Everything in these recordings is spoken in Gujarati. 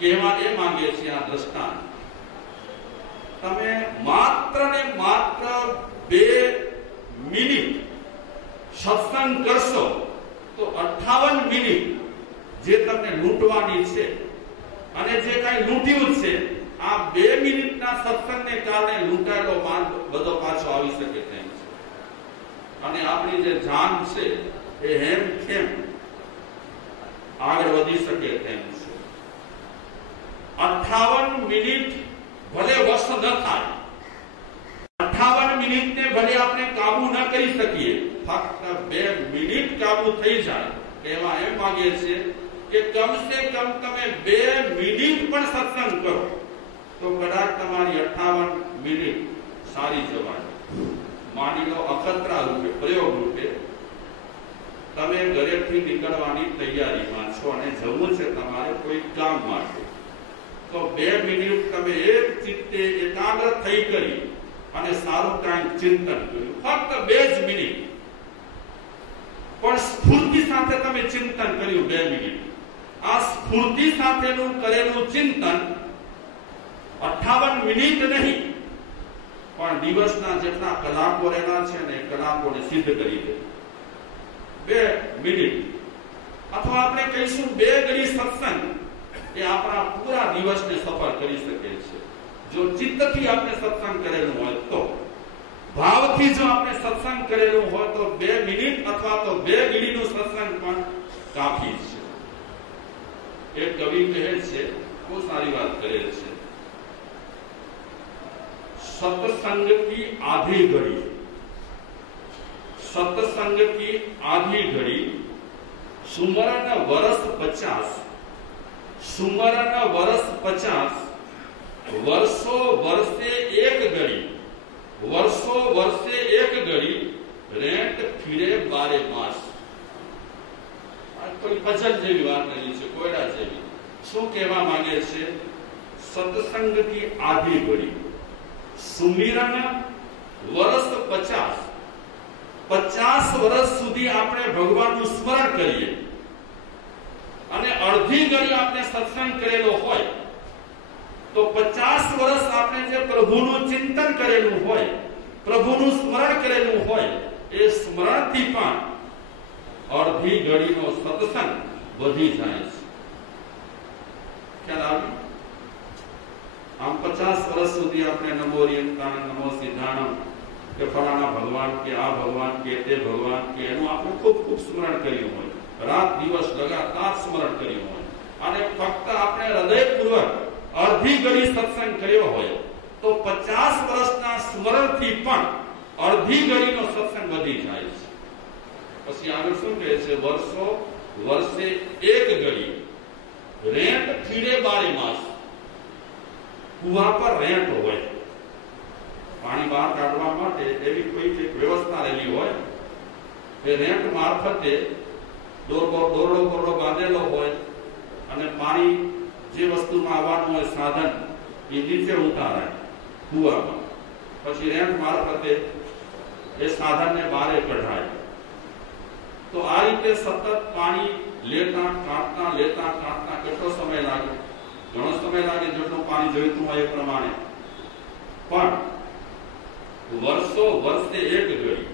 કહેવા એ માંગે છે આ દ્રષ્ટાંત, તમે માત્ર ને માત્ર 2 મિનિટ સત્સંગ કરશો તો 58 મિનિટ જે તમને લૂંટવાની છે, અને જે કઈ લૂંટ્યું છે આ 2 મિનિટના સત્સંગને કારણે લૂંટાયેલો માલ બધો પાછો આવી શકે તેમ છે. અને આપણી જે જાન છે એ હેમ ખેમ આગળ વધી શકે તેમ છે. 58 મિનિટ ભલે વશ ન થાય, 58 મિનિટને ભલે આપણે કાબુ ન કરી શકીએ, ફક્ત 2 મિનિટ કાબુ થઈ જાય. એમાં એમ માંગે છે કે કમસે કમ તમે 2 મિનિટ પણ સત્સંગ કરો તો કદાચ તમારી 58 મિનિટ સારી જવાની. માની લો અખતરા રૂપે, પ્રયોગ રૂપે તમે ઘરેથી નીકળવાની તૈયારીમાં છો અને જવું છે તમારે કોઈ કામ માટે, તો 2 મિનિટ તમે એક ચિત્તે એકાગ્ર થઈ કરી અને સારું કાંઈ ચિંતન કર્યું, ફક્ત 2 જ મિનિટ પણ સ્ફૂર્તિ સાથે તમે ચિંતન કર્યું 2 મિનિટ. આ સ્ફૂર્તિ સાથેનું કરેલું ચિંતન 58 મિનિટ નહીં પણ દિવસના જેટલા કલાકો રહેલા છે ને કલાકોને સિદ્ધ કરી દે. 2 મિનિટ અથવા આપણે કહીશું 2 ઘડી સત્સંગ એ આપણા પૂરા દિવસને સફળ કરી શકે છે. જો ચિત્તથી આપણે સત્સંગ કરેલું હોય તો, ભાવથી જો આપણે સત્સંગ કરેલું હોય તો 2 મિનિટ અથવા તો 2 ઘડીનું સત્સંગ પણ કાફી છે. એક કવિ કહે છે, બહુ સારી વાત કરે છે, सत्संग की आधी घड़ी, सत्संग की आधी घड़ी, सुमरन वर्ष 50, सुमरन वर्ष 50, वर्षो वर्षे एक घड़ी, वर्षो वर्षे एक घड़ी, रेंट फिरे 12 मास. કોઈ પજલ જેવી વાત નહીં છે, કોયડા જેવી. શું કહેવા માંગે છે? સત્સંગ की आधी घड़ी, સુમિરન વર્ષ 50, 50 વર્ષ સુધી આપણે ભગવાનનું સ્મરણ કરીએ અને અડધી ઘડી આપણે સત્સંગ કરેલો હોય તો 50 વર્ષ આપણે જે પ્રભુનું ચિંતન કરેલું હોય, પ્રભુનું સ્મરણ કરેલું હોય, એ સ્મરણથી પણ અડધી ઘડીનો સત્સંગ વધી જાય છે. ખ્યાલ આવ્યો? આમ 50 વર્ષ સુધી આપણે નમો ઓરિયંતાણમ, નમો સિદ્ધાણમ કે ફલાણા ભગવાન કે આ ભગવાન કે તે ભગવાન કે એનું આપણે ખૂબ ખૂબ સ્મરણ કર્યું હોય, રાત દિવસ લગાતાર સ્મરણ કર્યું હોય, અને ફક્ત આપણે હૃદયપૂર્વક અડધી ઘડી સત્સંગ કર્યો હોય તો 50 વર્ષના સ્મરણથી પણ અડધી ઘડીનો સત્સંગ વધી જાય છે. પછી આગળ શું કહે છે? વર્ષો વર્ષે એક ઘડી, રેંટ ફીરે 12 માસ. કુવા પર રેંટ હોય, પાણી બહાર કાઢવા માટે એવી કોઈ વ્યવસ્થા રહેલી હોય, એ રેંટ મારફતે દોરડો બાંધેલો હોય અને પાણી જે વસ્તુમાં આવવાનું હોય સાધન એ નીચે ઉતારાય કુવામાં, પછી રેંટ મારફતે એ સાધનને બહાર કઢાય. તો આ રીતે સતત પાણી લેતા કાઢતા કેટલો સમય લાગે? ઘણો સમય લાગે, જેટલું પાણી જોઈતું હોય એ પ્રમાણે. પણ વર્ષો વર્ષે એક ઘડી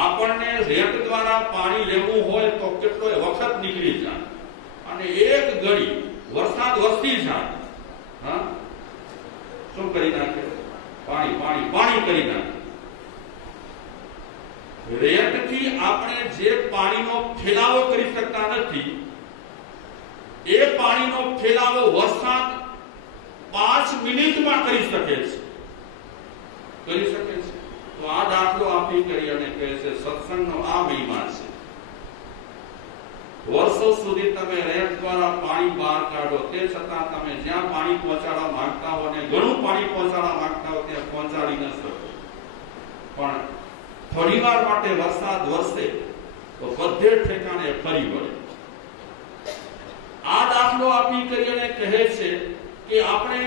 આપણને રેત દ્વારા પાણી લેવું હોય તો કેટલો વખત નીકળી જાય, અને એક ઘડી વરસાદ વરસી જાય, હા, શું કરી નાખે? પાણી કરી નાખે. રેતથી આપણે જે પાણીનો ફેલાવો કરી શકતા નથી, એ પાણીનો ફેલાવો વરસાદ 5 મિનિટમાં કરી શકે છે. તો આ દાખલો આપી કરી અને કહે છે સત્સંગનો આ મહિમા છે. વર્ષો સુધી તમે રેત દ્વારા પાણી બહાર કાઢો, તે છતાં તમે જ્યાં પાણી પહોંચાડવા માંગતા હો અને ઘણું પાણી પહોંચાડવા માંગતા હો ત્યાં પહોંચાડી ન શકો. પણ થોડીવાર માટે વરસાદ વરસે તો બધે ઠેકાણે ફરી વળે. આ દાખલો આપી કરી અને કહે છે કે આપણે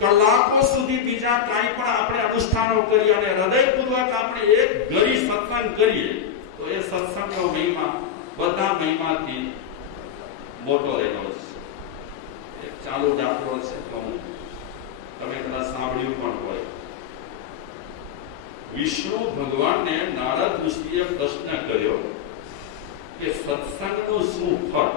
કલાકો સુધી બીજા કાંઈ પણ આપણે અનુષ્ઠાનો કરીએ અને હૃદયપૂર્વક આપણે એક ઘડી સત્સંગ કરીએ તો એ સત્સંગનો મહિમા બધા મહિમાથી મોટો રહેલો છે. એક ચાલુ દાખલો છે તો તમે કદાચ સાંભળ્યું પણ હોય. વિષ્ણુ ભગવાનને નારદ ઋષિએ પ્રશ્ન કર્યો કે સત્સંગનું શું ફળ?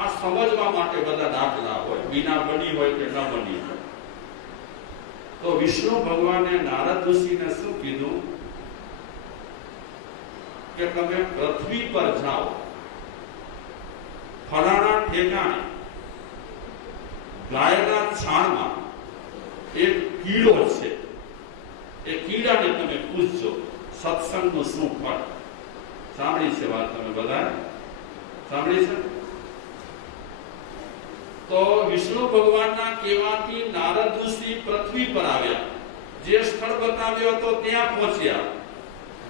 આ સમજવા માટે બધા દાખલા હોય, વિના બની હોય કે ન બની હોય. તો વિષ્ણુ ભગવાને નારદ ઋષિને શું કીધું કે તમે પૃથ્વી પર જાઓ, ફલાણા ઠેકાણે ગાયના છાણમાં એક કીડો છે, એ કીડાને તમે પૂછજો સત્સંગનું શું ફળ. સાંભળી છે વાત તમે બધા? સાંભળી છે? તો વિષ્ણુ ભગવાનના કહેવાથી નારદ ઋષિ પૃથ્વી પર આવ્યા, જે સ્થળ બતાવ્યો હતો ત્યાં પહોંચ્યા.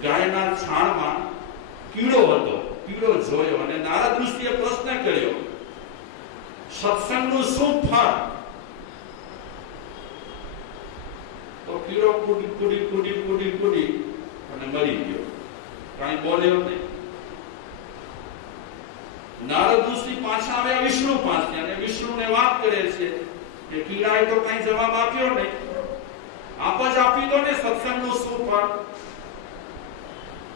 ગાયના છાણમાં કીડો હતો, કીડો જોયો અને નારદ ઋષિએ પ્રશ્ન કર્યો સત્સંગનું શું ફળ? તો કીડો કુડી અને મરી ગયો, કઈ બોલ્યો નહીં. નારદ ઋષિ પાછા આવ્યા વિષ્ણુ પાસે અને વિષ્ણુને વાત કરે છે કે કીડાએ તો કઈ જવાબ આપ્યો નહીં, આપ જ આપી દો ને સત્સંગનું શું ફળ?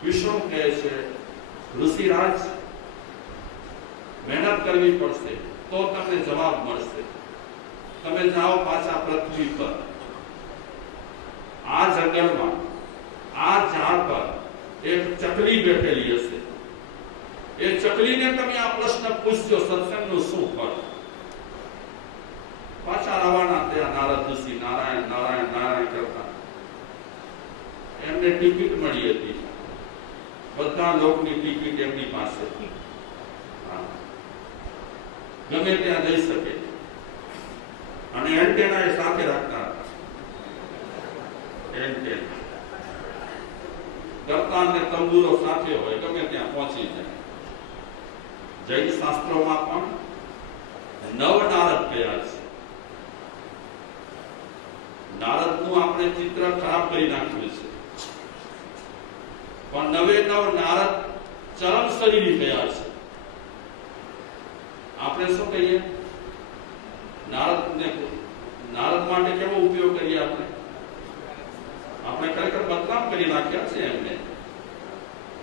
વિષ્ણુ કહે છે ઋષિરાજ, મહેનત કરવી પડશે તો તમને જવાબ મળશે. તમે જાઓ પાછા પૃથ્વી પર, આ જંગલમાં આ ઝાડ પર એક ચકલી બેઠેલી હશે, એ ચકલીને તમે આ પ્રશ્ન પૂછજો સત્સંગનું શું ફળ? પાછા રવાના થયા નારદ ઋષિ, નારાયણ નારાયણ નારાયણ કરતા. એમને ટિકિટ મળી હતી, બધા લોકની ટિકિટ એમની પાસે, ગમે ત્યાં જઈ શકે. અને એન્ટેના એ સાથે રાખતા હતા, એન્ટેના કરતાલ ને તંબુરો સાથે હોય, ગમે ત્યાં પહોંચી જાય. જૈન શાસ્ત્રોમાં પણ નવ નારદ કયા છે. નારદનું આપણે ચિત્ર ખરાબ કરી નાખ્યું છે, પણ નવે નવ નારદ ચરમ શરીરી કયા છે. આપણે શું કહીએ? નારદ માટે કેવો ઉપયોગ કરીએ આપણે ખરેખર બદનામ કરી નાખ્યા છે એમને.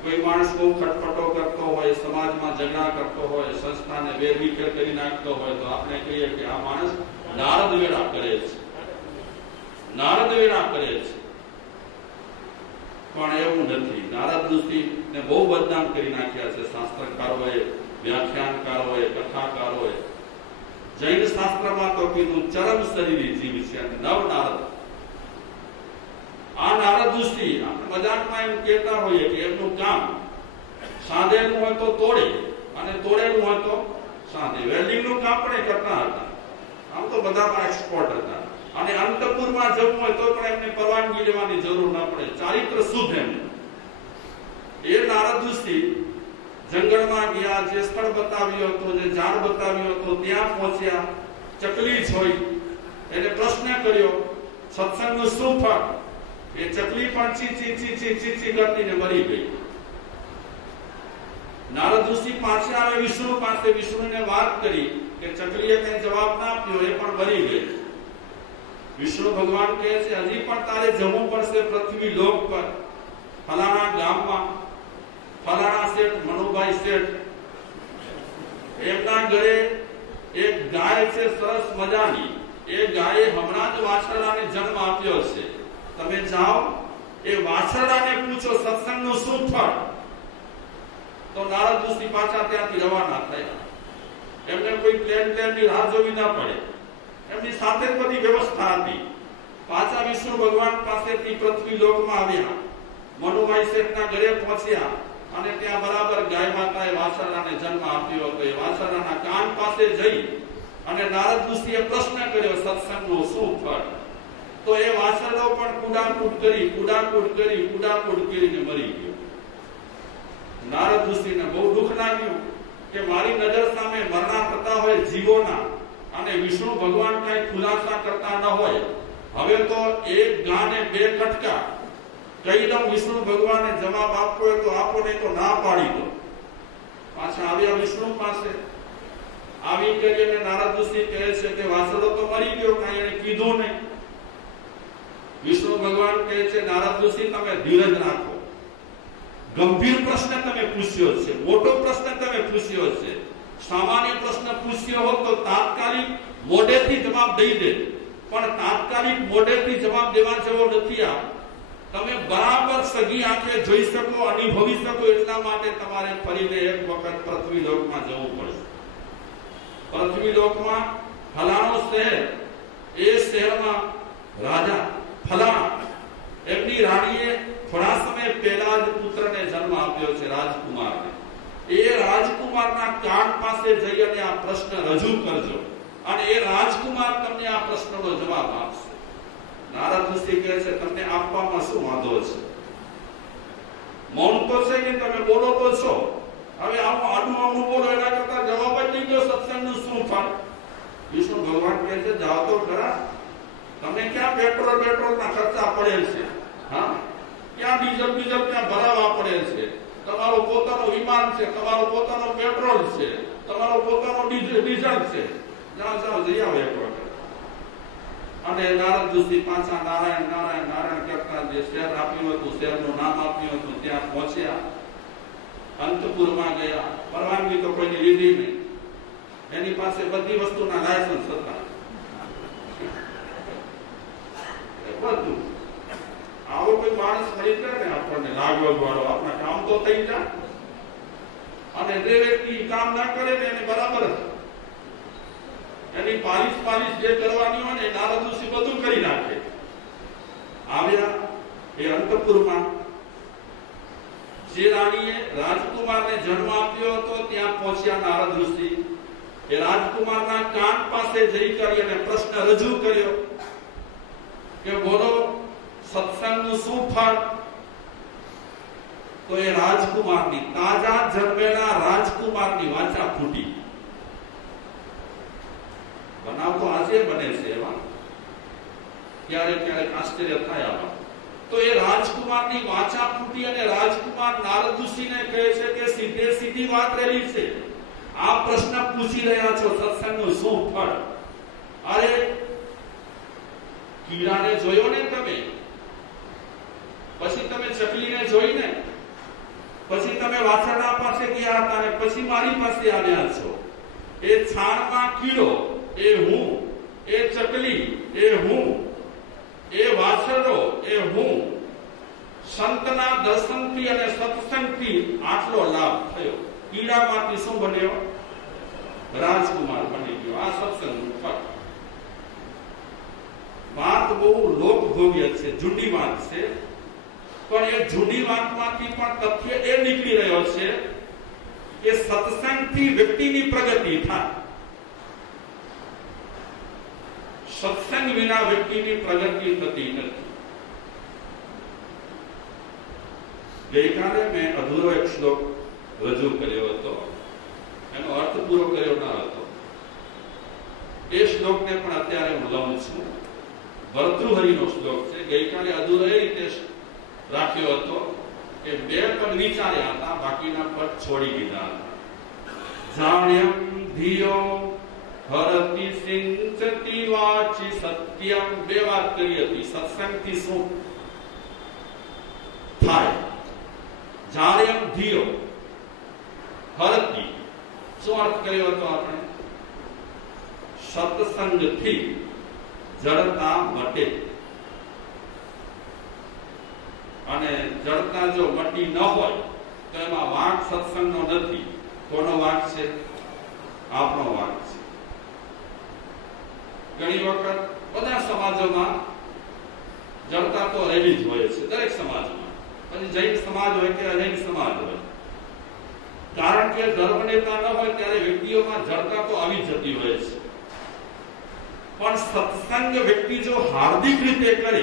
કોઈ માણસ બહુ ખટપટો કરતો હોય, સમાજમાં ઝઘડા કરતો હોય, સંસ્થાને વેરવિખેર કરી નાખતો હોય તો આપણે કહીએ કે આ માણસ નારદ વેળા કરે છે, નારદ વેળા કરે છે. પણ એવું નથી. નારદ ઋષિને બહુ બદનામ કરી નાખ્યા છે શાસ્ત્રકારોએ, વ્યાખ્યાનકારોએ, કથાકારોએ. જૈન શાસ્ત્રમાં તો કીધું ચરમ શરીરી જીવ છે નવ નારદ. આ નારદ ઋષિ આપણે મજાકમાં એમ કહેતા હોઈએ કે એમનું કામ સાંધેલું હોય તો તોડે અને તોડેલું હોય તો સાંધે. વેલ્ડિંગનું કામ પણ એ કરતા હતા. આમ તો બધામાં એક્સપર્ટ હતા. અને અંતપુરમાં જવું હોય તો પણ એમને પરવાનગી લેવાની જરૂર ન પડે, ચારિત્ર શુદ્ધ એમનું. એ નારદ ઋષિ જંગલમાં ગયા, જે સ્થળ બતાવ્યો હતો, જે ઝાડ બતાવ્યો હતો ત્યાં પહોંચ્યા. ચકલી જોઈ, એને પ્રશ્ન કર્યો સત્સંગનું શું ફળ? એ ચકલી પણ ચી ચી ચી ચી ચી ચી કરતી ને મરી ગઈ. નારદ ઋષિ પાછા આવે વિષ્ણુ પાસે, વિષ્ણુને વાત કરી કે ચકલીએ કઈ જવાબ ના આપ્યો, એ પણ મરી ગઈ. વિષ્ણુ ભગવાન કહે છે હજી પણ તારે જવું પડશે પૃથ્વી લોક પર, ફલાણા ગામમાં ફલાણા શેઠ મનુભાઈ શેઠ, એમના ઘરે એક ગાય છે સરસ મજાની. એ ગાયે હમણાં જ વાછરડાને જન્મ આપ્યો છે. તમે જાઓ, એ વાછરડાને પૂછો સત્સંગનું શું ફળ? તો નારદ ઋષિ પાછા ત્યાંથી રવાના થયા. એમને કોઈ પ્લેનની રાહ જોવી ના પડે, એમની સાથે બધી વ્યવસ્થા હતી. પાછા વિષ્ણુ ભગવાન પાસેથી પૃથ્વી લોકમાં આવ્યા, મનુભાઈ શેઠના ઘરે પહોંચ્યા અને ત્યાં બરાબર ગાય માતાએ વાછરડાને જન્મ આપ્યો હતો. એ વાછરડાના કાન પાસે જઈ અને નારદ ઋષિએ પ્રશ્ન કર્યો સત્સંગનું શું ફળ? તો એ વાછરડો પણ કુડાકુડ કરીને મરી ગયો. નારદ ઋષિને બહુ દુઃખ લાગ્યું કે મારી નજર સામે મરણા થતા હોય જીવોના અને વિષ્ણુ ભગવાન કઈ ખુલાસા કરતા ન હોય. હવે તો એક ગાને બે કટકા કહી દઉં, વિષ્ણુ ભગવાને જવાબ આપવો હોય તો આપો, નહીં તો ના પાડી દો. પાછા આવ્યા વિષ્ણુ પાસે. આવી કરીને નારદ ઋષિ કહે છે કે વાસળો તો મરી ગયો, કાંઈ એને કીધું નહીં. વિષ્ણુ ભગવાન કહે છે નારદ ઋષિ તમે ધીરજ રાખો, ગંભીર પ્રશ્ન તમે પૂછ્યો છે, મોટો પ્રશ્ન તમે પૂછ્યો છે. સામાન્ય પ્રશ્ન પૂછ્યો હોત તો તાત્કાલિક મોઢેથી જવાબ દઈ દે, પણ તાત્કાલિક મોઢેથી જવાબ દેવા જેવો નથી. આ તમે બરાબર સગી આંખે જોઈ શકો, અનુભવી શકો, એટલા માટે તમારે ફરીને એક વખત પૃથ્વી લોકમાં જવું પડશે. પૃથ્વી લોકમાં ફલાણો શહેર, એ શહેરમાં રાજા ફલાણા, એમની રાણીએ થોડા સમય પહેલા જ પુત્રને જન્મ આપ્યો છે, રાજકુમારને. એ રાજકુમારના કાન પાસે જઈ અને આ પ્રશ્ન રજૂ કરજો, અને એ રાજકુમાર તમને આ પ્રશ્નનો જવાબ આપશે. નારદ ઋષિ કહે છે તમને આપવામાં શું વાંધો છે? મૌન તો છે કે તમે બોલો તો છો. હવે આનું બોલો એના કરતા જવાબ જ નહીં દો, સત્સંગનું શું ફળ? વિષ્ણુ ભગવાન કહે છે જાઓ તો ખરા, તમને ક્યાં પેટ્રોલ ના ખર્ચા પડે છે? હા, ક્યાં ડીઝલ ક્યાં ભરાવા પડે છે? તમારો પોતાનો વિમાન છે, તમારો પોતાનો પેટ્રોલ છે, તમારો પોતાનો ડીઝલ છે. જાઓ જઈ આવો એક વખત. અને નારદ ઋષિ પાછા નારાયણ નારાયણ નારાયણ કરતા જે શહેર આપ્યું હતું, શહેરનું નામ આપ્યું હતું, ત્યાં પહોંચ્યા. અંતપુરમાં ગયા. પરવાનગી તો કોઈને લીધી નહીં, એની પાસે બધી વસ્તુના લાયસન્સ હતા. બધું આવો કોઈ માણસ મળી જાય ને આપણને લાગવગ વાળો, આપણા કામ તો થઈ જાય. અને જે વ્યક્તિ કામ ના કરે ને એને બરાબર એની પાલિશ જે કરવાની હોય ને નારદ ઋષિ બધું કરી નાખે. આવ્યા એ અંતપુરમાં. જે રાણીએ રાજકુમારને જન્મ આપ્યો હતો ત્યાં પહોંચ્યા નારદ ઋષિ. એ રાજકુમારના કાન પાસે જઈ કરી અને પ્રશ્ન રજૂ કર્યો કે બોલો સત્સંગનું શું ફળ? તો એ રાજકુમારની, તાજા જન્મેલા રાજકુમારની વાચા ફૂટી. બનાવ તો આજે બને છે એવા, ક્યારેક આશ્ચર્ય થાય આમાં. તો એ રાજકુમારની વાચા ફૂટી અને રાજકુમાર નારદ ઋષિને કહે છે કે સીધી વાત રહેલી છે, આ પ્રશ્ન પૂછી રહ્યા છો સત્સંગનું શું ફળ? અરે કીડાને જોયો ને તમે, પછી તમે ચકલીને જોઈ ને, પછી તમે વાછરડા પાસે ગયા હતા ને પછી મારી પાસે આવ્યા છો. એ છાણમાં કીડો એ હું, એ ચકલી એ હું, એ વાછરડો એ હું. સંતના દર્શનથી અને સત્સંગથી આટલો લાભ થયો. કીડામાંથી શું બન્યો? રાજકુમાર બની ગયો. આ સત્સંગનું ફળ. વાત બહુ લોકભોગ્ય છે, જૂની વાત છે, પણ એ જૂની વાતમાંથી પણ તથ્ય એ નીકળી રહ્યો છે કે સત્સંગથી વ્યક્તિની પ્રગતિ થાય. સત્સંગ વિના વ્યક્તિની પ્રગતિ થતી નથી. ગઈકાલે મેં અધૂરો એક શ્લોક રજૂ કર્યો હતો, એનો અર્થ પૂરો કર્યો ન હતો. એ શ્લોકને પણ અત્યારે હું લઉં છું. ભર્તૃહરિનો શ્લોક છે. ગઈકાલે અધૂરો એ રીતે રાખ્યો હતો કે બે પદ વિચાર્યા હતા, બાકીના પદ છોડી દીધા હતા. જાણ્યમ ધિયો હરતિ સિંચતિ વાચી સત્યમ. બે વાત કરી હતી. સત્સંગથી શું થાય? જાણ્યમ ધિયો હરતિ, શું અર્થ કર્યો હતો આપણે? સત્સંગથી જડતા મટે. અને જડતા જો મટી ન હોય તો એમાં વાંક સત્સંગનો નથી. કોનો વાંક છે? આપણો વાંક છે. ઘણી વખત બધા સમાજોમાં જડતા તો રહેલી જ હોય છે, દરેક સમાજમાં. પછી જૈન સમાજ હોય કે અજૈન સમાજ હોય, કારણ કે ધર્મ નેતા ન હોય ત્યારે વ્યક્તિઓમાં જડતા તો આવી જતી હોય છે. પણ સત્સંગ વ્યક્તિ જો હાર્દિક રીતે કરે,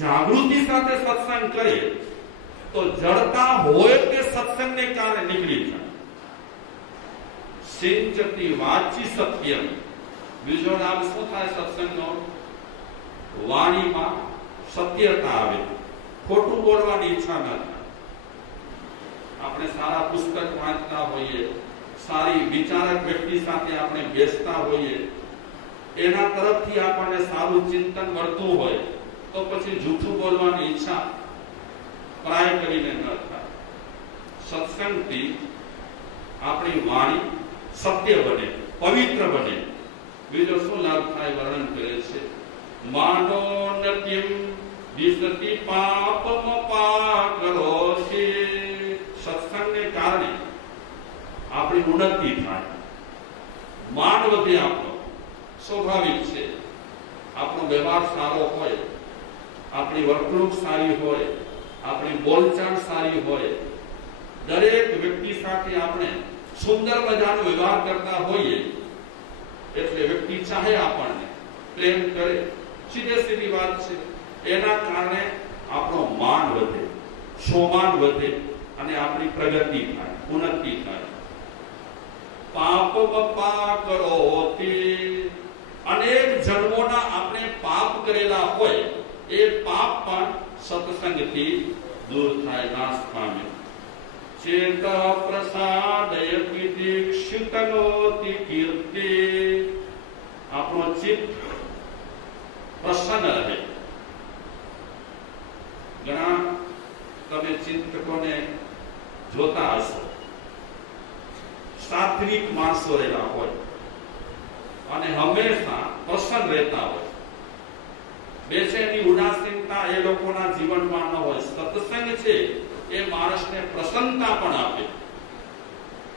જાગૃતિ સાથે સત્સંગ કરે, તો જડતા હોય તે સત્સંગને કારણે નીકળી જાય. સિંચતી વાચી સત્યમ. બીજો નામ શું થાય સત્સંગનો? વાણીમાં સત્યતા આવે, ખોટું બોલવાની ઈચ્છા ન થાય. આપણે સારા પુસ્તક વાંચતા હોઈએ, સારી વિચારક વ્યક્તિ સાથે આપણે બેસતા હોઈએ, એના તરફથી આપણને સારું ચિંતન મળતું હોય તો પછી જૂઠું બોલવાની ઈચ્છા પ્રાય કરીને ન થાય. સત્સંગથી આપણી વાણી સત્ય બને, પવિત્ર બને. બીજો શું લાભ થાય વર્ણન કરે છે. માનો નત્યમ દિશતિ પાપમ પાકરોતિ. સત્સંગને કારણે આપણી ઉન્નતિ થાય, માન વધે. આપણો સ્વાભાવિક છે. આપણો વ્યવહાર સારો હોય, આપણી વર્તણૂક સારી હોય, આપણી બોલચાલ સારી હોય, દરેક વ્યક્તિ સાથે આપણે સુંદર મજાનો વ્યવહાર કરતા હોઈએ એટલે વ્યક્તિ ચાહે આપણને, પ્રેમ કરે. સીધી વાત છે. એના કારણે આપણો માન વધે, સોમાન વધે અને આપણી પ્રગતિ થાય, ઉન્નતિ થાય. પાપ બપ્પા કરોતી. અનેક જન્મોના આપણે પાપ કરેલા હોય એ પાપ પણ સત્સંગથી દૂર થાય, નાશ પામે. ચેત પ્રસાદયતિ દીક્ષિતનોતિ કીર્તિ. આપણો ચિત્ત પ્રસન્ન રહે. ઘણા તમે ચિંતકોને જોતા હશો, સાત્વિક માણસો રહેલા હોય અને હંમેશા પ્રસન્ન રહેતા હોય. બેચેની ઉદાસીનતા એ લોકોના જીવનમાં ન હોય. સત્સંગ છે એ માણસને પ્રસન્નતા પણ આપે.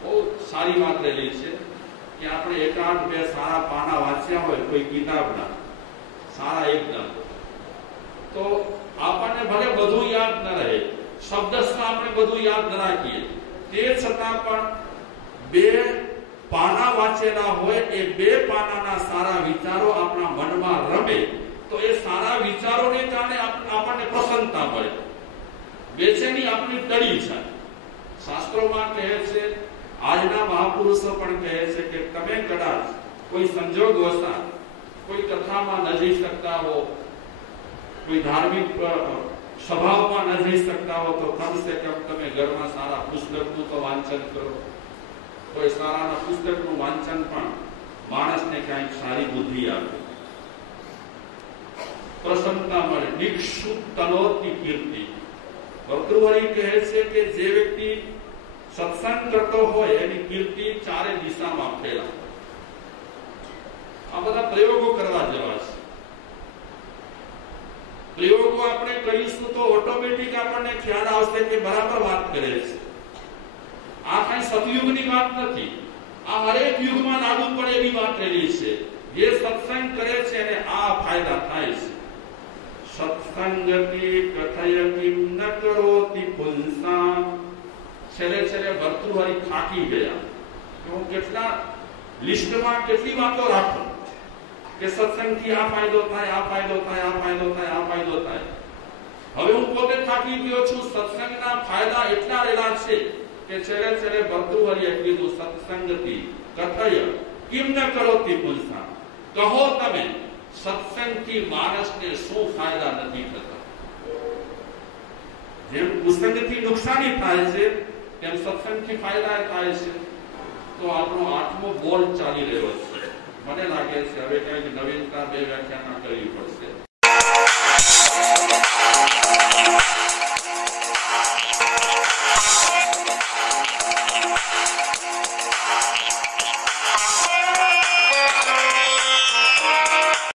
બહુ સારી વાત રહેલી છે કે આપણે એકાદ બે સારા પાના વાંચ્યા હોય કોઈ કિતાબના, સારા એકદમ, તો આપણને ભલે બધું યાદ ન રહે, શબ્દસ્થ આપણે બધું યાદ ન રાખીએ, તે છતાં પણ બે પાના વાંચેલા હોય, એ બે પાનાના સારા વિચારો આપણા મનમાં રમે તો એ સારા વિચારોને કારણે આપણને પ્રસન્નતા મળે. બેચેની આપણી ટળી જાય. શાસ્ત્રોમાં કહે છે, આજના મહાપુરુષો પણ કહે છે કે તમે કદાચ કોઈ સંજોગવશાત કોઈ કથામાં ન જઈ શકતા હો, કોઈ ધાર્મિક સભાઓમાં ન જઈ શકતા હો, તો કમસે કમ તમે ઘરમાં સારા પુસ્તકનું તો વાંચન કરો. કોઈ સારાના પુસ્તકનું વાંચન પણ માણસને ક્યાંક સારી બુદ્ધિ આપે, પ્રસન્નતા મળે. નિક્ષુપ્તનોતિ કીર્તિ. ભર્તૃહરિ કહે છે કે જે વ્યક્તિ સત્સંગ કરતો હોય એની કીર્તિ ચારે દિશામાં ફેલાય. આ બધા પ્રયોગો કરવા જેવા છે. પ્રયોગો આપણે કરીશું તો ઓટોમેટિક આપણને ખ્યાલ આવશે કે બરાબર વાત કરે છે. આ કઈ સતયુગની વાત નથી, આ હરેક યુગમાં લાગુ પડે એવી વાત રહેલી છે. જે સત્સંગ કરે છે એને આ ફાયદા થાય છે. સત્સંગતિ કથયતિ ન કરોતિ પુંસા. છેલ્લે ભર્તૃહરિ થાકી ગયા કે હું કેટલા લિસ્ટમાં કેટલી વાતો રાખું કે સત્સંગથી આ ફાયદો થાય, આ ફાયદો થાય, આ ફાયદો થાય, આ ફાયદો થાય. હવે હું પોતે થાકી ગયો છું. સત્સંગના ફાયદા એટલા રહેલા છે કે છેલ્લે ભર્તૃહરિએ કીધું, સત્સંગતિ કથય કિમ ન કરોતિ પુંસા. કહો તમે સત્સંગથી માણસને શું ફાયદા નથી થતા. જેમ કુસંગથી નુકસાની થાય છે તેમ સત્સંગથી ફાયદા થાય છે. તો આપણો આઠમો બોલ ચાલી રહ્યો છે. મને લાગે છે હવે કઈક નવીનતા બે વ્યાખ્યાના કરવી પડશે.